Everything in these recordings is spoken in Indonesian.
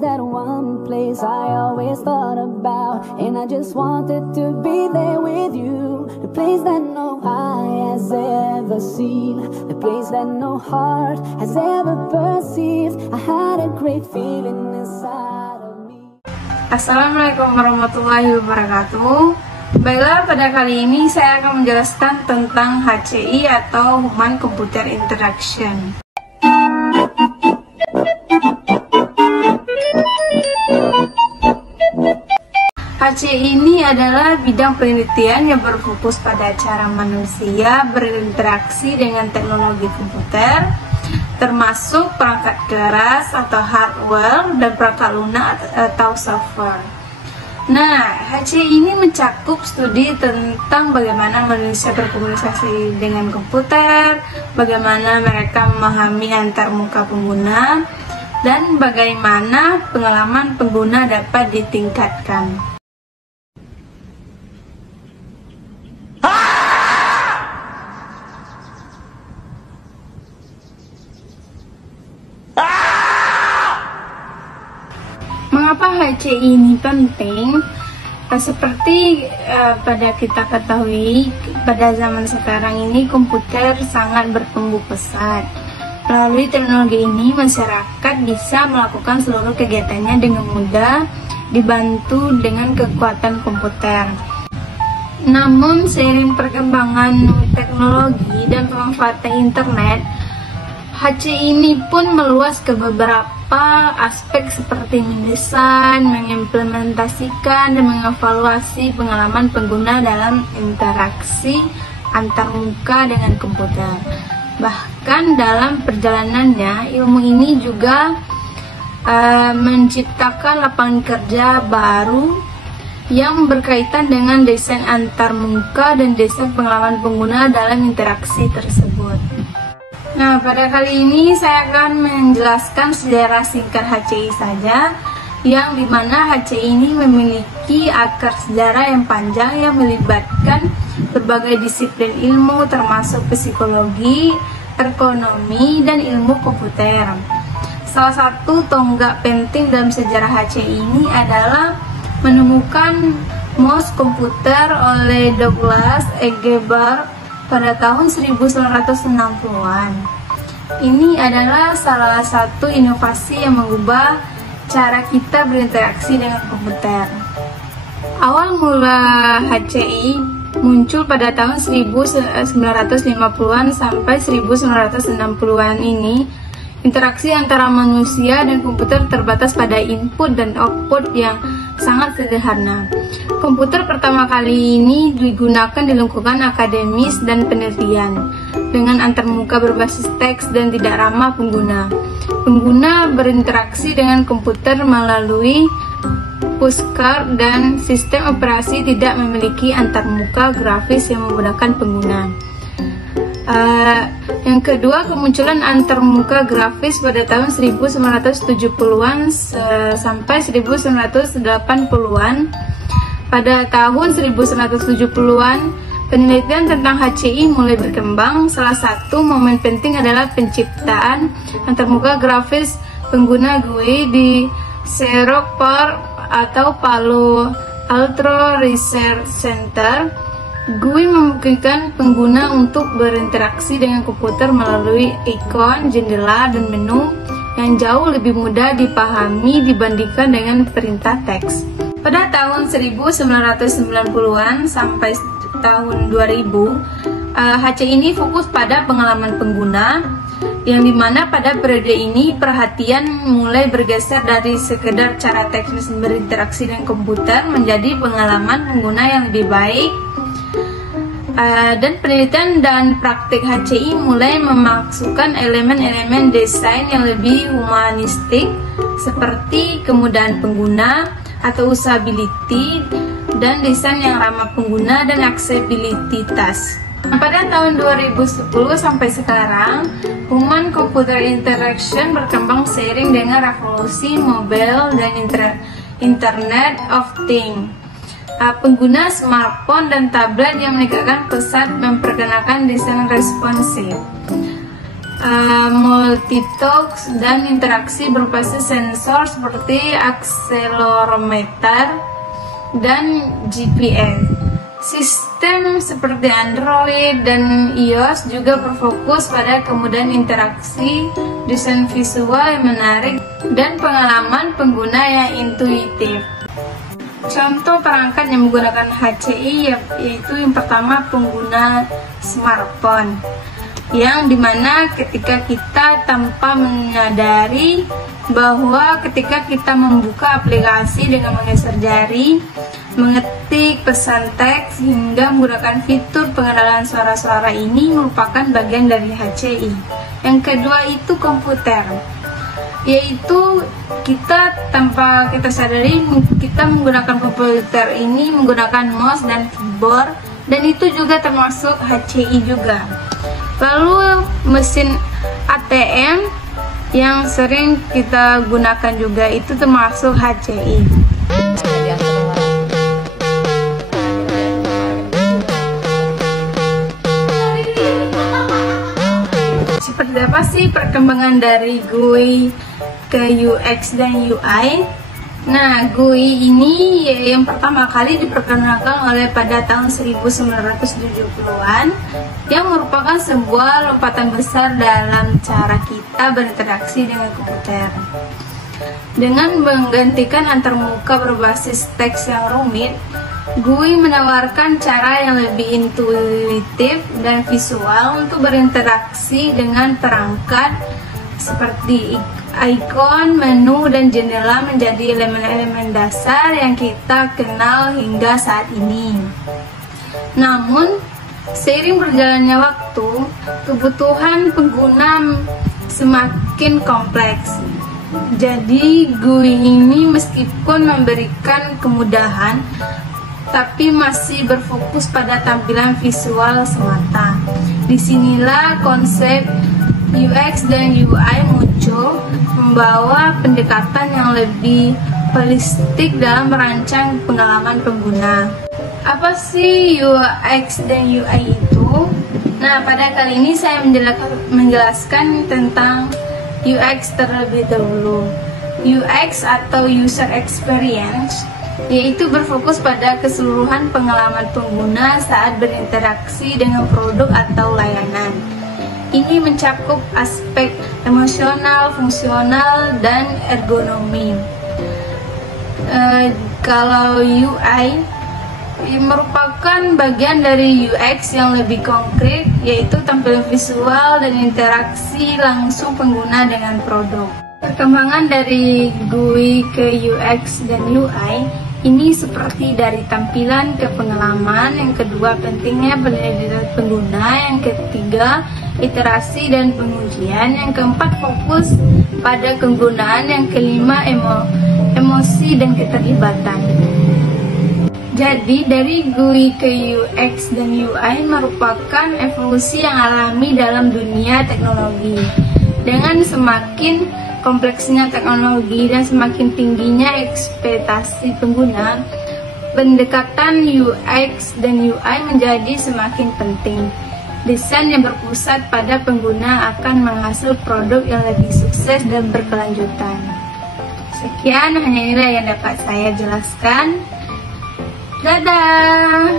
was that one place I always thought about, and I just wanted to be there with you. The place that no eye has ever seen, the place that no heart has ever perceived. I had a great feeling inside of me. Assalamualaikum warahmatullahi wabarakatuh. Baiklah, pada kali ini saya akan menjelaskan tentang HCI atau Human Computer Interaction. HCI ini adalah bidang penelitian yang berfokus pada cara manusia berinteraksi dengan teknologi komputer, termasuk perangkat keras atau hardware dan perangkat lunak atau software. Nah, HCI ini mencakup studi tentang bagaimana manusia berkomunikasi dengan komputer, bagaimana mereka memahami antarmuka pengguna, dan bagaimana pengalaman pengguna dapat ditingkatkan. Mengapa HCI ini penting? Seperti pada kita ketahui, pada zaman sekarang ini komputer sangat bertumbuh pesat. Melalui teknologi ini, masyarakat bisa melakukan seluruh kegiatannya dengan mudah, dibantu dengan kekuatan komputer. Namun, seiring perkembangan teknologi dan pemanfaatan internet, HCI ini pun meluas ke beberapa aspek seperti mendesain, mengimplementasikan, dan mengevaluasi pengalaman pengguna dalam interaksi antarmuka dengan komputer. Bahkan dalam perjalanannya, ilmu ini juga menciptakan lapangan kerja baru yang berkaitan dengan desain antarmuka dan desain pengalaman pengguna dalam interaksi tersebut. Nah, pada kali ini saya akan menjelaskan sejarah singkat HCI saja, yang dimana HCI ini memiliki akar sejarah yang panjang yang melibatkan berbagai disiplin ilmu termasuk psikologi, ekonomi, dan ilmu komputer. Salah satu tonggak penting dalam sejarah HCI ini adalah menemukan mouse komputer oleh Douglas Engelbart pada tahun 1960-an. Ini adalah salah satu inovasi yang mengubah cara kita berinteraksi dengan komputer. Awal mula HCI muncul pada tahun 1950-an sampai 1960-an ini. Interaksi antara manusia dan komputer terbatas pada input dan output yang sangat sederhana. Komputer pertama kali ini digunakan di lingkungan akademis dan penelitian, dengan antarmuka berbasis teks dan tidak ramah pengguna. Pengguna berinteraksi dengan komputer melalui pushcart dan sistem operasi tidak memiliki antarmuka grafis yang memudahkan pengguna. Yang kedua, kemunculan antarmuka grafis pada tahun 1970-an sampai 1980-an. Pada tahun 1970-an, penelitian tentang HCI mulai berkembang. Salah satu momen penting adalah penciptaan antarmuka grafis pengguna GUI di Xerox PARC atau Palo Alto Research Center. GUI memungkinkan pengguna untuk berinteraksi dengan komputer melalui ikon, jendela, dan menu yang jauh lebih mudah dipahami dibandingkan dengan perintah teks. Pada tahun 1990-an sampai tahun 2000, HCI ini fokus pada pengalaman pengguna, yang dimana pada periode ini perhatian mulai bergeser dari sekedar cara teknis berinteraksi dengan komputer menjadi pengalaman pengguna yang lebih baik. Dan penelitian dan praktik HCI mulai memasukkan elemen-elemen desain yang lebih humanistik seperti kemudahan pengguna atau usability, dan desain yang ramah pengguna dan aksesibilitas. Pada tahun 2010 sampai sekarang, Human Computer Interaction berkembang seiring dengan revolusi mobile dan Internet of Things. Pengguna smartphone dan tablet yang meningkatkan pesat memperkenalkan desain responsif. multi-touch dan interaksi berbasis sensor seperti akselerometer dan GPS. Sistem seperti Android dan iOS juga berfokus pada kemudahan interaksi, desain visual yang menarik, dan pengalaman pengguna yang intuitif. Contoh perangkat yang menggunakan HCI yaitu yang pertama pengguna smartphone, yang dimana ketika kita tanpa menyadari bahwa ketika kita membuka aplikasi dengan menggeser jari, mengetik pesan teks hingga menggunakan fitur pengenalan suara-suara ini merupakan bagian dari HCI. Yang kedua itu komputer, yaitu kita tanpa kita sadari kita menggunakan komputer ini menggunakan mouse dan keyboard, dan itu juga termasuk HCI juga. Lalu mesin ATM yang sering kita gunakan juga itu termasuk HCI. Seperti apa sih perkembangan dari GUI ke UX dan UI? Nah, GUI ini yang pertama kali diperkenalkan oleh pada tahun 1970-an, yang merupakan sebuah lompatan besar dalam cara kita berinteraksi dengan komputer. Dengan menggantikan antarmuka berbasis teks yang rumit, GUI menawarkan cara yang lebih intuitif dan visual untuk berinteraksi dengan perangkat seperti ikon, menu, dan jendela menjadi elemen-elemen dasar yang kita kenal hingga saat ini. Namun, seiring berjalannya waktu, kebutuhan pengguna semakin kompleks. Jadi, GUI ini meskipun memberikan kemudahan, tapi masih berfokus pada tampilan visual semata. Disinilah konsep UX dan UI muncul, membawa pendekatan yang lebih holistik dalam merancang pengalaman pengguna. Apa sih UX dan UI itu? Nah, pada kali ini saya menjelaskan tentang UX terlebih dahulu. UX atau User Experience yaitu berfokus pada keseluruhan pengalaman pengguna saat berinteraksi dengan produk atau layanan. Ini mencakup aspek emosional, fungsional, dan ergonomi. Kalau UI merupakan bagian dari UX yang lebih konkret, yaitu tampilan visual dan interaksi langsung pengguna dengan produk. Perkembangan dari GUI ke UX dan UI ini seperti dari tampilan ke pengalaman, yang kedua pentingnya penilaian pengguna, yang ketiga iterasi dan pengujian, yang keempat fokus pada kegunaan, yang kelima emosi dan keterlibatan. Jadi dari GUI ke UX dan UI merupakan evolusi yang alami dalam dunia teknologi. Dengan semakin kompleksnya teknologi dan semakin tingginya ekspektasi pengguna, pendekatan UX dan UI menjadi semakin penting. Desain yang berpusat pada pengguna akan menghasilkan produk yang lebih sukses dan berkelanjutan. Sekian, hanya inilah yang dapat saya jelaskan. Dadah!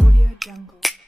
Audio Jungle.